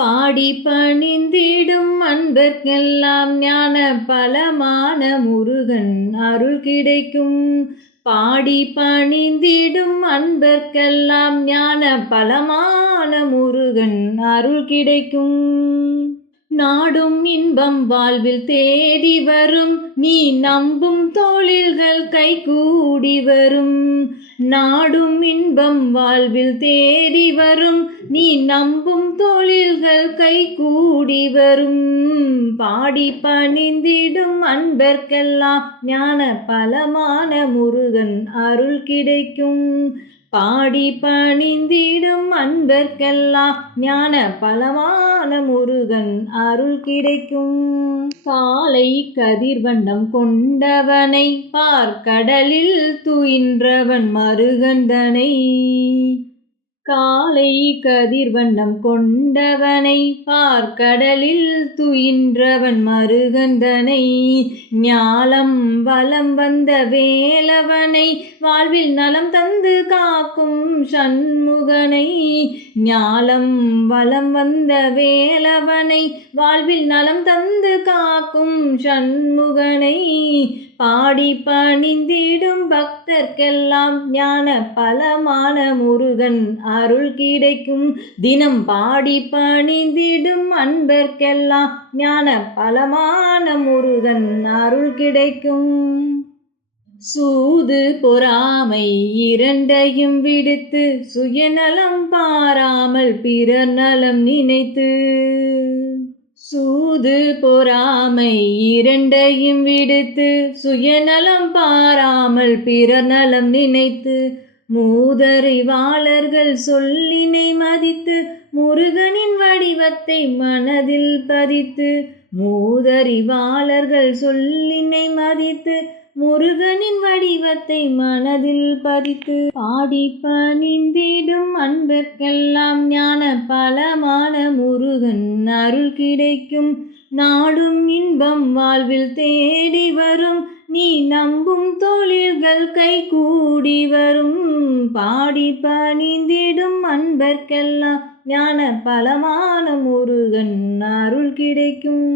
பாடி பணிந்திடும் அன்பர்க்கெல்லாம் ஞான பலமான முருகன் அருள் கிடைக்கும். பாடி பணிந்திடும் அன்பர்க்கெல்லாம் ஞான பலமான முருகன் அருள் கிடைக்கும். நாடும் இன்பம் வாழ்வில் தேடி வரும், நீ நம்பும் தொழில்கள் கைகூடி வரும். நாடும் இன்பம் வாழ்வில் தேடி வரும், நீ நம்பும் தொழில்கள் கைகூடி வரும். பாடி பணிந்திடும் அன்பர்க்கெல்லாம் ஞான பலமான முருகன் அருள் கிடைக்கும். பாடி பணிந்திடும் அன்பர்க்கெல்லாம் ஞான பலமான முருகன் அருள் கிடைக்கும். காலை கதிர்வண்ணம் கொண்டவனை பார்க்கடலில் துயின்றவன் மருகந்தனை. காலை கதிர்வண்ணம் கொண்டவனை பார்க்கடலில் துயின்றவன் மருகந்தனை. ஞாலம் வலம் வந்த வேலவனை வாழ்வில் நலம் தந்து காக்கும் சண்முகனை. ஞாலம் வலம் வந்த வேலவனை வாழ்வில் நலம் தந்து காக்கும் சண்முகனை. பாடி பணிந்திடும் பக்தர்க்கெல்லாம் ஞான பலமான முருகன் அருள் கிடைக்கும். தினம் பாடி பணிந்திடும் அன்பர்க்கெல்லாம் ஞான பலமான முருகன் அருள் கிடைக்கும். சூது பொறாமை இரண்டையும் விடுத்து, சுயநலம் பாராமல் பிறர் நலம் நினைத்து. சூது பொறாமை இரண்டையும் விடுத்து, சுயநலம் பாராமல் பிறர் நலம் நினைத்து. மூதறிவாளர்கள் சொல்லினை மதித்து, முருகனின் வடிவத்தை மனதில் பதித்து. மூதறிவாளர்கள் சொல்லினை மதித்து, முருகனின் வடிவத்தை மனதில் பதித்து. பாடி பணிந்திடும் அன்பர்க்கெல்லாம் ஞான பலமான முருகன் அருள் கிடைக்கும். நாடும் இன்பம் வாழ்வில் தேடி வரும், நீ நம்பும் தொழில்கள் கைகூடி வரும். பாடி பணிந்திடும் அன்பர்க்கெல்லாம் ஞான பலமான முருகன் அருள் கிடைக்கும்.